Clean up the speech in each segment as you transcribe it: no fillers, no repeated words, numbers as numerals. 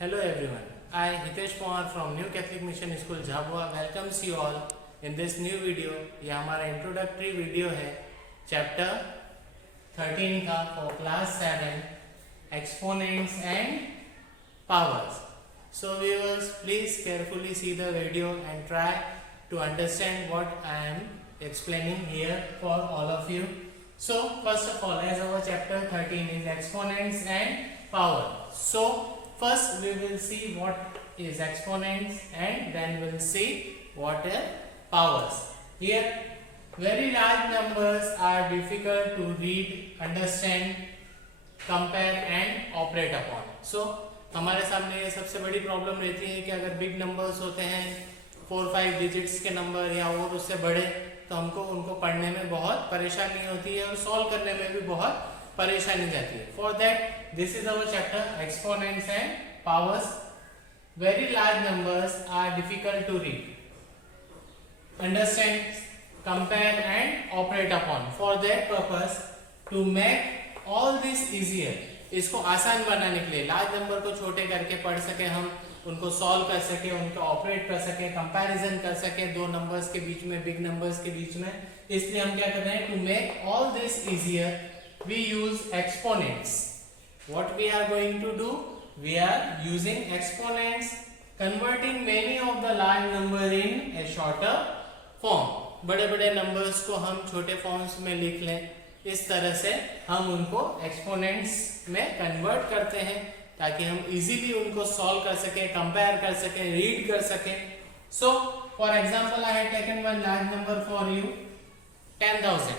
Hello everyone, I Hitesh Pawar from New Catholic Mission School Jhabua welcomes you all in this new video. ये हमारा introductory video है चैप्टर 13 का for class 7 exponents and powers. So viewers, please carefully see the video and try to understand what I am explaining here for all of you. So first of all, as our chapter 13 is exponents and power. So first we will see what is exponents and then we'll see what are powers. Here very large numbers are difficult to read, understand, compare and operate upon. So हमारे सामने ये सबसे बड़ी प्रॉब्लम रहती है कि अगर big numbers होते हैं 4-5 डिजिट्स के नंबर या और उससे बड़े, तो हमको उनको पढ़ने में बहुत परेशानी होती है और सॉल्व करने में भी बहुत परेशानी जाती है. For that this is our chapter exponents and powers. Very large numbers are difficult to read, understand, compare and operate upon. For that purpose, to make all this easier, इसको आसान बनाने के लिए, लार्ज नंबर को छोटे करके पढ़ सके हम, उनको सॉल्व कर सके, उनको ऑपरेट कर सके, कंपैरिजन कर सके दो नंबर्स के बीच में, बिग नंबर्स के बीच में. इसलिए हम क्या कर रहे हैं, to make all this easier we use exponents. What we are going to do, we are using exponents, converting many of the large number in a shorter form. बड़े बड़े नंबर्स को हम छोटे फॉर्म्स में लिख लें, इस तरह से हम उनको एक्सपोनेंट्स में कन्वर्ट करते हैं ताकि हम इजीली उनको सॉल्व कर सके, कंपेयर कर सके, रीड कर सके. So for example, I have taken one large number for you, 10,000.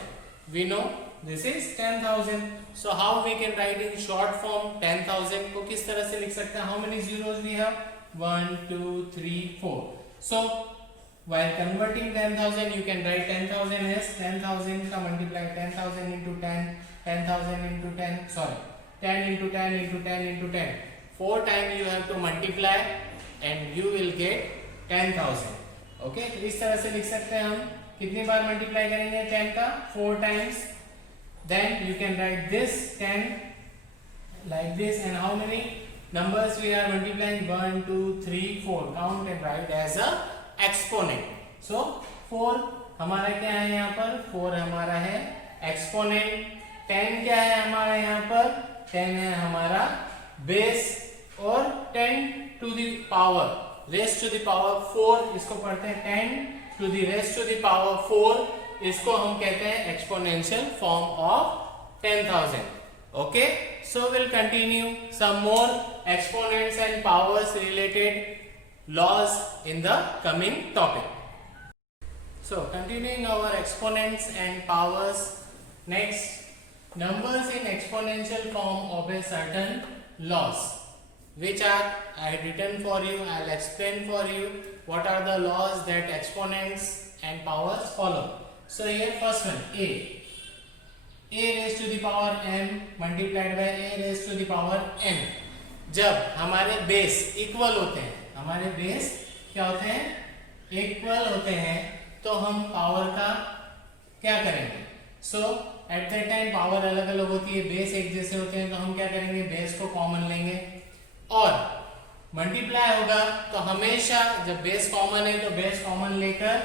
We know this is 10,000. So how we can write in short form 10,000 को किस तरह से लिख सकते हैं? How many zeros we have? 1 2 3 4. So while converting 10,000, you can write 10,000 as 10,000 का multiply 10,000 into 10, 10,000 into 10, sorry, 10 into 10 into 10 into 10. 4 times you have to multiply and you will get 10,000. Okay, तो इस तरह से लिख सकते हैं हम. कितनी बार multiply करेंगे 10 का? 4 times. Then you can write this 10 like this, and how many numbers we are multiplying? 1 2 3 4. Count and write as a exponent. So 4 हमारा क्या है यहाँ पर? 4 हमारा है एक्सपोनेंट. 10 क्या है हमारा यहाँ पर? 10 है हमारा बेस. और 10 to the power raise to the power 4, इसको पढ़ते हैं 10 to the raise to the power 4. इसको हम कहते हैं exponential form of 10,000. Okay, so will continue some more exponents and powers related laws in the coming topic. So continuing our exponents and powers, next, numbers in exponential form obey certain laws which are I had written for you. I'll explain for you what are the laws that exponents and powers follow. So here first one, a raised to the power m multiplied by a raised to the power n. जब हमारे base equal होते हैं, हमारे बेस क्या होते हैं? इक्वल होते हैं, तो हम पावर का क्या करेंगे? सो एट दैट टाइम पावर अलग अलग होती है, बेस एक जैसे होते हैं, तो हम क्या करेंगे? बेस को कॉमन लेंगे और मल्टीप्लाई होगा. तो हमेशा जब बेस कॉमन है तो बेस कॉमन लेकर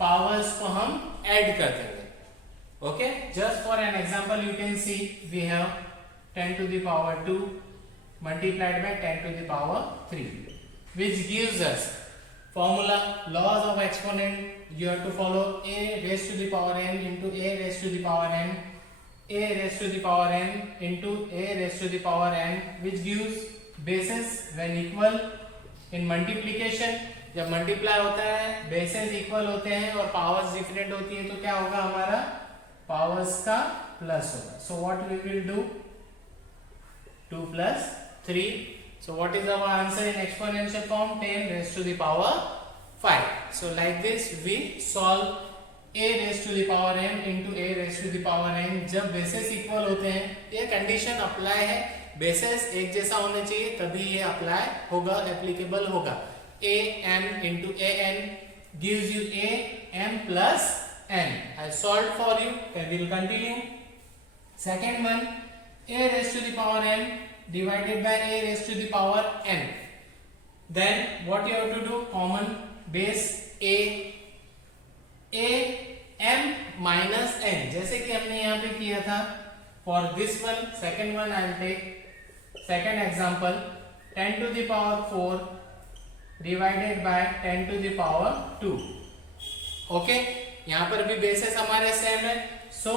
पावर्स को हम ऐड कर देंगे. Okay, just for an example you can see we have 10 to the power 2 multiplied by 10 to the power 3, which gives us formula, laws of exponent. You have to follow a raised to the power n into a raised to the power n, a raised to the power n into a raised to the power n, which gives bases when equal. In multiplication, जब मल्टीप्लाई होता है, bases equal होते हैं और powers different होती है, तो क्या होगा? हमारा पावर्स का प्लस होगा. So what we will do? 2 plus 3. So what is our answer in exponential form? 10 raised to the power 5. So like this we solve a raised to the power n into a raised to the power n. जब bases equal होते हैं, ये condition apply है, बेसेस एक जैसा होना चाहिए तभी ये अप्लाई होगा, एप्लीकेबल होगा. a m into a n gives you a m plus n. I solved for you, and we will continue. Second one, a raised to the power n divided by a raised to the power n. Then what you have to do, common base a m minus n, जैसे कि हमने यहाँ पे किया था for this one. Second one I will take second example 10 to the power 4 divided by 10 to the power 2. Okay, यहाँ पर भी बेसिस हमारे सेम है. सो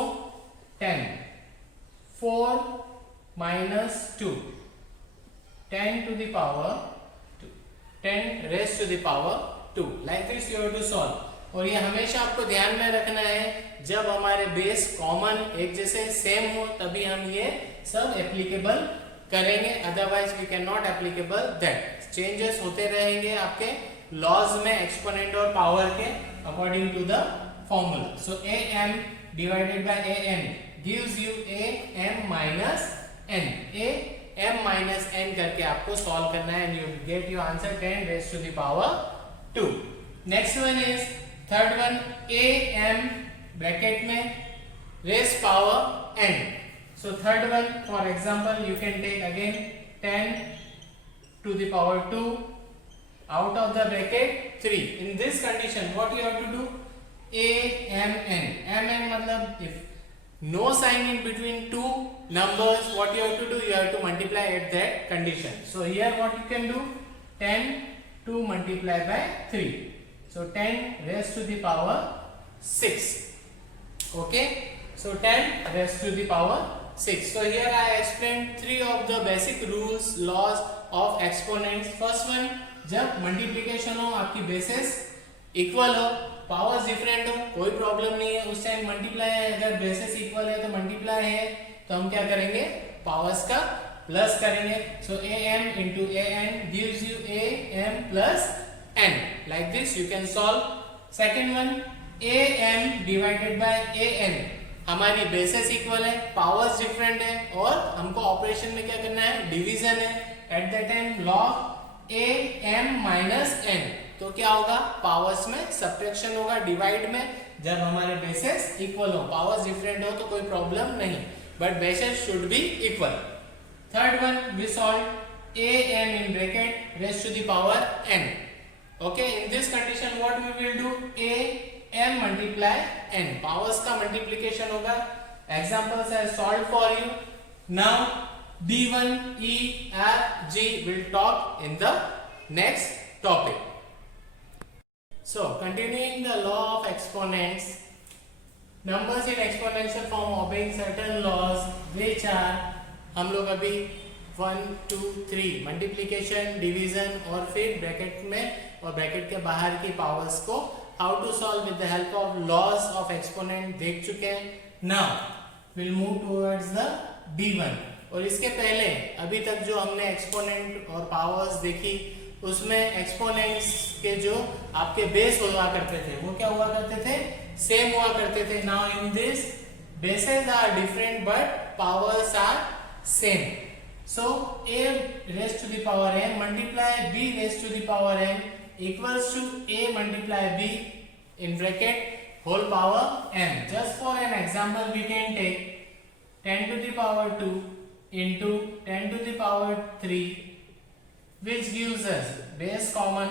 10 4 minus 2 10 to the power 2 10 raised to the power 2. like this you have to solve. और ये हमेशा आपको ध्यान में रखना है, जब हमारे बेस कॉमन एक जैसे सेम हो तभी हम ये सब एप्लीकेबल करेंगे, otherwise we can not applicable that. Changes होते रहेंगे आपके लॉज में एक्सपोनेंट और पावर के according to the formula. So a m divided by a n gives you a m minus n. a m minus n करके आपको solve करना है and you get your answer 10 raised to the power 2. Next one is third one, a m bracket में raise power n. So third one for example you can take again 10 to the power 2 out of the bracket 3. in this condition what you have to do, a m n. m n मतलब if no sign in between two numbers, what you have to do, you have to multiply at that condition. So here what you can do, 10 to multiply by 3. So 10 raised to the power 6. Okay, so 10 raised to the power 6. So here I explained three of the basic rules, laws of exponents. First one, जब मल्टीप्लिकेशन हो, आपकी basis equal हो, powers different हो, कोई problem नहीं है. उस time multiply है, अगर बेसिस इक्वल है तो मल्टीप्लाई है, तो हम क्या करेंगे, पावर्स का प्लस करेंगे. सो a m into a n gives you a m plus n. like this you can solve. second one, a m divided by a n. हमारी बेसिस इक्वल है, पावर्स डिफरेंट है और हमको ऑपरेशन में क्या करना है, डिवीजन है. At the time log a m minus n, तो क्या होगा, पावर्स में सब्ट्रैक्शन होगा डिवाइड में, जब हमारे बेसिस इक्वल हो. पावर्स डिफरेंट हो तो कोई प्रॉब्लम नहीं, but bases should be equal. Third one we solve a m in bracket raised to the power n. okay, in this condition what we will do, a m multiply n, powers का multiplication होगा. examples I solved for you. now d1 e f g will talk in the next topic. so continuing the law of exponents, numbers in exponential form obeying certain laws which are, हम लोग अभी 1 2 3 multiplication, division और फिर ब्रैकेट में और ब्रैकेट के बाहर की पावर्स को how to solve with the help of laws of exponent देख चुके हैं. Now will move towards the d1. और इसके पहले अभी तक जो हमने एक्सपोनेंट और पावर्स देखी, उसमें एक्सपोनेंट्स के जो आपके बेस हुआ करते थे वो क्या हुआ करते थे, सेम हुआ करते थे. Now in this bases are different but powers are same. so a raised to the power n multiply b raised to the power n equals to a multiply b in bracket whole power n. just for an example we can take 10 to the power 2 into 10 to the power 3, which gives us base common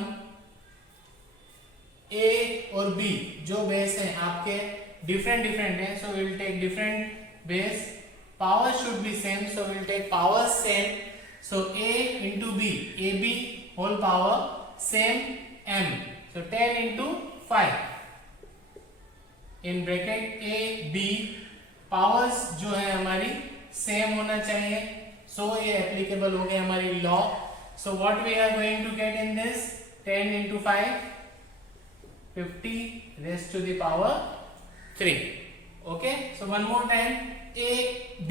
a और b. जो बेस है आपके डिफरेंट है, so we will take different base. power should be same, so we will take power same. so a into b, ab whole power same m. so 10 into 5 in bracket a b. Powers जो है हमारी सेम होना चाहिए, so ये एप्लीकेबल हो गई हमारी law. so what we are going to get in this, 10 into 5 50 raised to the power 3. okay, so one more time, a b,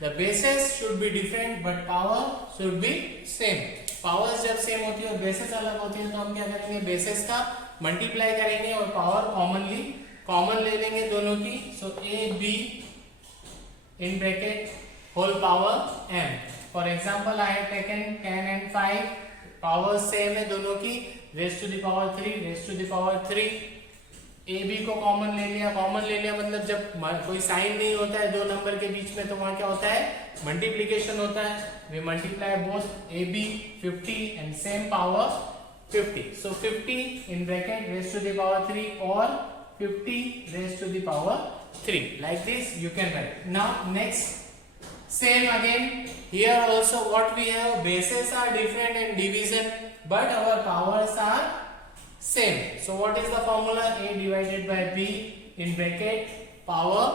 the bases should be different but power should be same. Powers जब सेम होती है और बेसिस अलग होती है तो हम क्या करेंगे, बेसिस का मल्टीप्लाई करेंगे और पावर कॉमन ले लेंगे दोनों की. सो a b in bracket whole power m. for example I have taken 10 and 5, पावर सेम है दोनों की, raised to the power 3 raised to the power 3. A B को कॉमन ले लिया, कॉमन ले लिया मतलब जब कोई साइन नहीं होता है दो नंबर के बीच में तो वहां क्या होता है, मल्टीप्लीकेशन होता है. We multiply both A B 50 and same power 50. So 50 in bracket raised to the power 3 or 50 raised to the power 3. Like this you can write. Now next, same again. Here also what we have, bases are different in division but our powers are same. So what is the formula? A divided by B in bracket power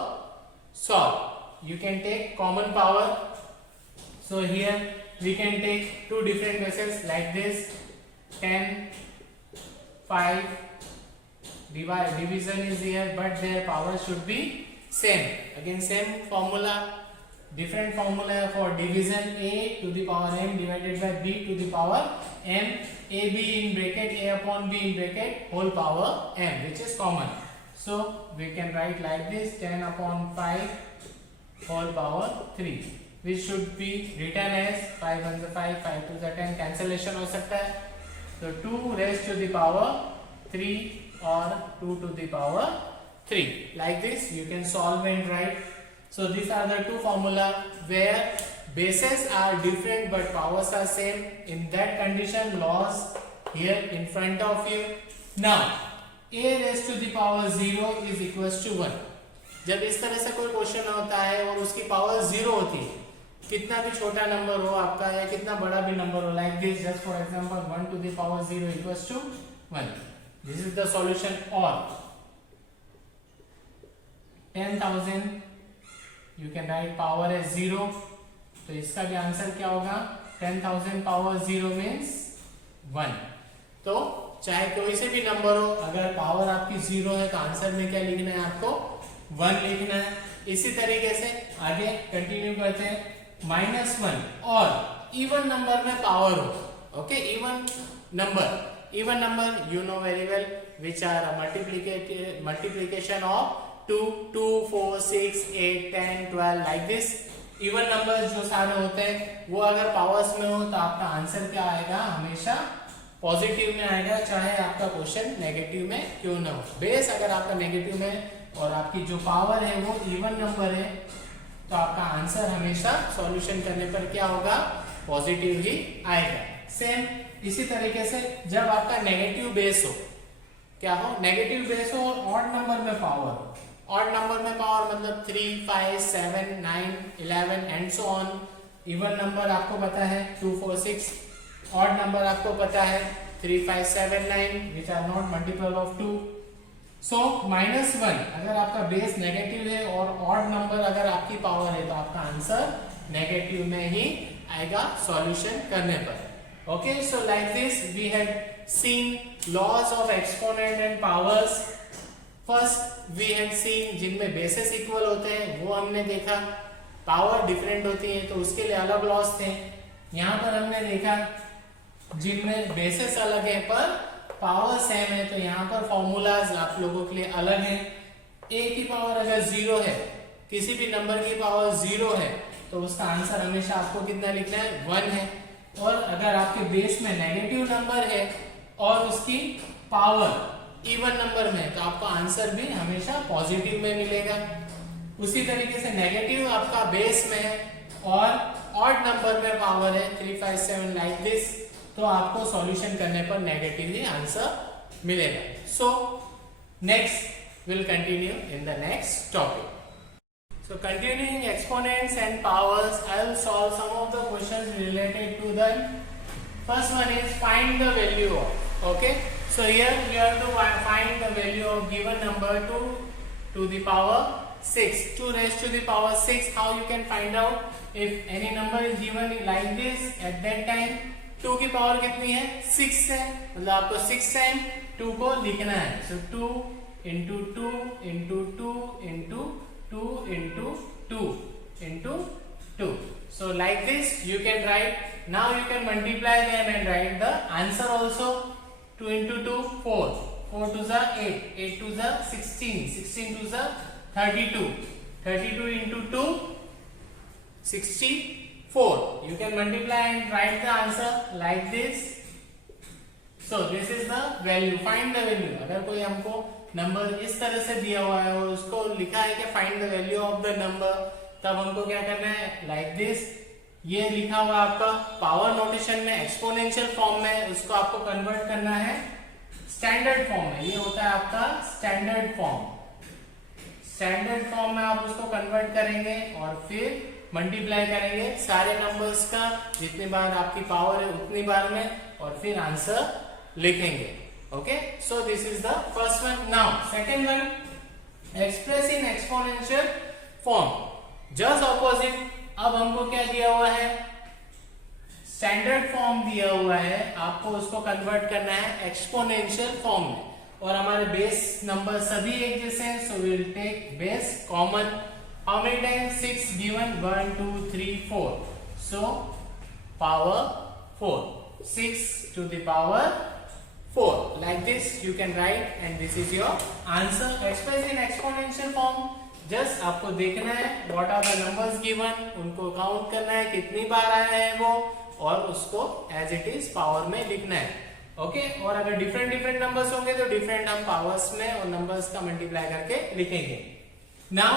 solve. You can take common power. So here we can take two different bases like this. 10, 5. Division is here but their power should be same. Again same formula. Different formula for division. A to the power m divided by B to the power m. AB in bracket A upon B in bracket whole power m, which is common. So we can write like this, 10 upon 5 whole power 3, which should be written as 5 1 is 5, 5 2 is 10, cancellation हो सकता है. So 2 raised to the power 3 or 2 to the power 3. Like this you can solve and write. So these are the two formula where bases are different but powers are same. In that condition laws here in front of you. Now a raised to the power 0 is equals to 1. जब इस तरह से कोई क्वेश्चन होता है और उसकी पावर 0 होती है, कितना भी छोटा नंबर हो आपका या कितना बड़ा भी नंबर हो, like this just for example 1 to the power 0 equals to 1. This is the solution. Or 10,000 you can write power as 0. तो इसका भी आंसर क्या होगा, 10,000 पावर 0 मीन्स 1. तो चाहे कोई से भी नंबर हो, अगर पावर आपकी 0 है तो आंसर में क्या लिखना है, आपको 1 लिखना है. इसी तरीके से आगे कंटिन्यू करते हैं. -1 और इवन नंबर में पावर हो. Okay, even number you know very well which are multiplication of 2, 2, 4, 6, 8, 10, 12 like this. Even numbers जो सारे होते हैं वो अगर पावर्स में हो तो आपका आंसर क्या आएगा, हमेशा पॉजिटिव में आएगा, चाहे आपका क्वेश्चन नेगेटिव में क्यों ना हो. बेस अगर आपका नेगेटिव में और आपकी जो पावर है वो इवन नंबर है तो आपका आंसर हमेशा सॉल्यूशन करने पर क्या होगा, पॉजिटिव ही आएगा. सेम इसी तरीके से जब आपका नेगेटिव बेस हो, क्या हो, नेगेटिव बेस हो और ऑड नंबर में पावर हो. ऑड नंबर में पावर मतलब 3, 5, 7, 9, 11 and so on. Even number आपको पता है 2, 4, 6. ऑड नंबर आपको पता है 3, 5, 7, 9 which are not multiple of 2. So -1 अगर आपका बेस नेगेटिव है और ऑड नंबर अगर आपकी पावर है तो आपका आंसर नेगेटिव में ही आएगा सॉल्यूशन करने पर. Okay, so like this we had seen laws of exponent and powers. First we had seen जिनमें बेसेस इक्वल होते हैं वो हमने देखा. पावर डिफरेंट होती है तो उसके लिए अलग लॉस थे. यहाँ पर हमने देखा जिनमें बेसेस अलग है पर पावर सेम है तो यहाँ पर फॉर्मूलाज आप लोगों के लिए अलग है. ए की पावर अगर 0 है, किसी भी नंबर की पावर 0 है तो उसका आंसर हमेशा आपको कितना लिखना है, 1 है. और अगर आपके बेस में नेगेटिव नंबर है और उसकी पावर इवन नंबर में तो आपका आंसर भी हमेशा पॉजिटिव में मिलेगा. उसी तरीके से नेगेटिव आपका बेस में है और ऑड नंबर में पावर है 3, 5, 7 लाइक दिस तो आपको सॉल्यूशन करने पर नेगेटिव ही आंसर मिलेगा. So next will continue in the next topic. So continuing exponents and powers, I will solve some of the questions related to them. First one is find the value of. Okay, so here we have to find the value of given number 2 to the power 6. 2 raised to the power 6. How you can find out? If any number is given like this at that time, 2 की पावर कितनी है, 6 है, मतलब आपको 6 टाइम 2 को लिखना है. So 2 into 2 into 2 into 2 into 2 into 2. So like this you can write. Now you can multiply them and write the answer also. 2 into 2 4, 4 to the 8, 8 to the 16, 16 to the 32, 32 into 2 64. You can multiply and write the answer like this. So this is the value, find the value. अगर कोई हमको नंबर इस तरह से दिया हुआ है और उसको लिखा है कि find the value of the number, तब हमको क्या करना है, लाइक दिस, ये लिखा हुआ आपका पावर नोटेशन में एक्सपोनेंशियल फॉर्म में, उसको आपको कन्वर्ट करना है स्टैंडर्ड फॉर्म में। ये होता है आपका स्टैंडर्ड फॉर्म। स्टैंडर्ड फॉर्म में आप उसको कन्वर्ट करेंगे और फिर मल्टीप्लाई करेंगे सारे नंबर्स का, जितनी बार आपकी पावर है उतनी बार में, और फिर आंसर लिखेंगे। Okay, so this is the first one. Now second one, express in exponential form, just opposite. अब हमको क्या दिया हुआ है, स्टैंडर्ड फॉर्म दिया हुआ है, आपको उसको कन्वर्ट करना है एक्सपोनेंशियल फॉर्म में, और हमारे बेस नंबर सभी एक जैसे हैं, so we will take base common. How many times 6 given, 1 2 3 4, so power 4, 6 to the power 4, like this you can write and this is your answer expressed in exponential form। जस्ट आपको देखना है what are the numbers given, उनको count करना है कितनी बार आया है वो, और उसको एज इट इज पावर में लिखना है। ओके, और अगर डिफरेंट डिफरेंट नंबर्स होंगे तो डिफरेंट हम पावर्स में और नंबर्स का मल्टीप्लाई करके लिखेंगे। Now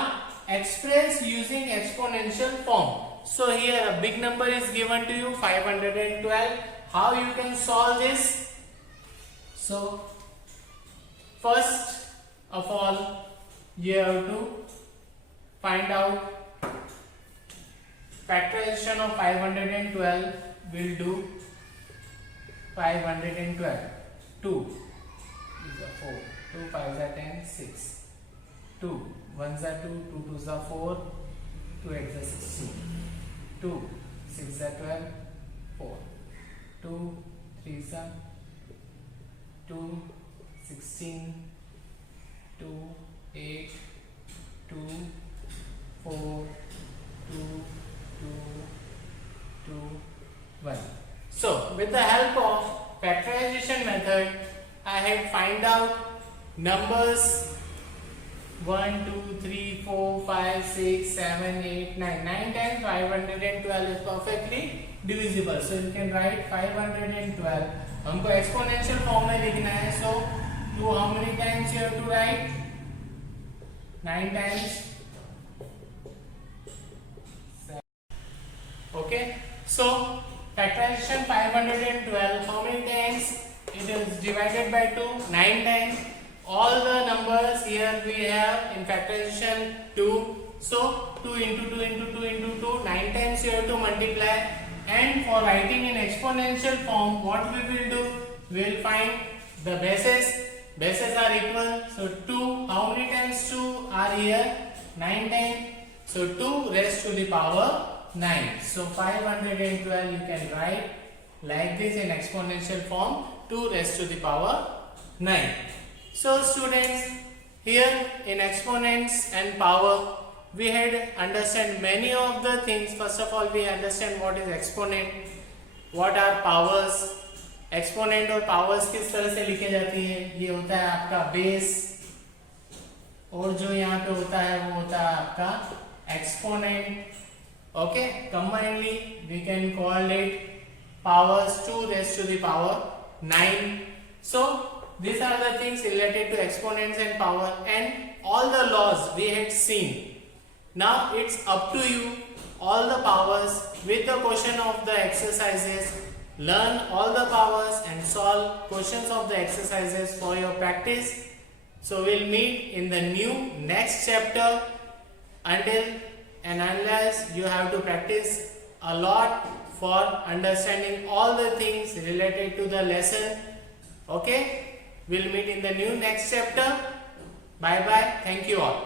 express using exponential form, so here a big number is given to you 512। How you can solve this? So first of all you have to find out factorization of 512 will do 512, 2 is a 4, 2 5s are 10, 6, 2 1s are 2, 2 2s are 4, 2 8s are 16, 2 6s are 12, 4, 2 3s are 2, 16, 2 8 2 4 2 2 2 1. So with the help of factorization method, I have find out numbers 1 2 3 4 5 6 7 8 9 9 times 512 is perfectly divisible, so you can write 512। हमको exponential form में लिखना है, so 2 how many times you have to write? 9 times 7. Okay, so factorization 512, how many times it is divided by 2? 9 times. All the numbers here we have in factorization 2, so 2 into 2 into 2 into 2, 9 times you have to multiply. And for writing in exponential form, what we will do, we will find the bases are equal, so 2, how many times 2 are here? 9 times, so 2 raised to the power 9, so 512 you can write like this in exponential form, 2 raised to the power 9. So students, here in exponents and power we had understand many of the things. First of all, we understand what is exponent, what are powers, exponent और पावर्स किस तरह से लिखे जाती है। ये होता है आपका बेस, और जो यहाँ पे होता है वो होता है आपका exponent. Okay, combinely we can call it powers 2 raised to the power 9. So these are the things related to exponents and power, and all the laws we had seen. Now it's up to you, all the powers with the question of the exercises. Learn all the powers and solve questions of the exercises for your practice. So we'll meet in the new next chapter. Until and unless you have to practice a lot for understanding all the things related to the lesson. Okay, we'll meet in the new next chapter. Bye bye, thank you all.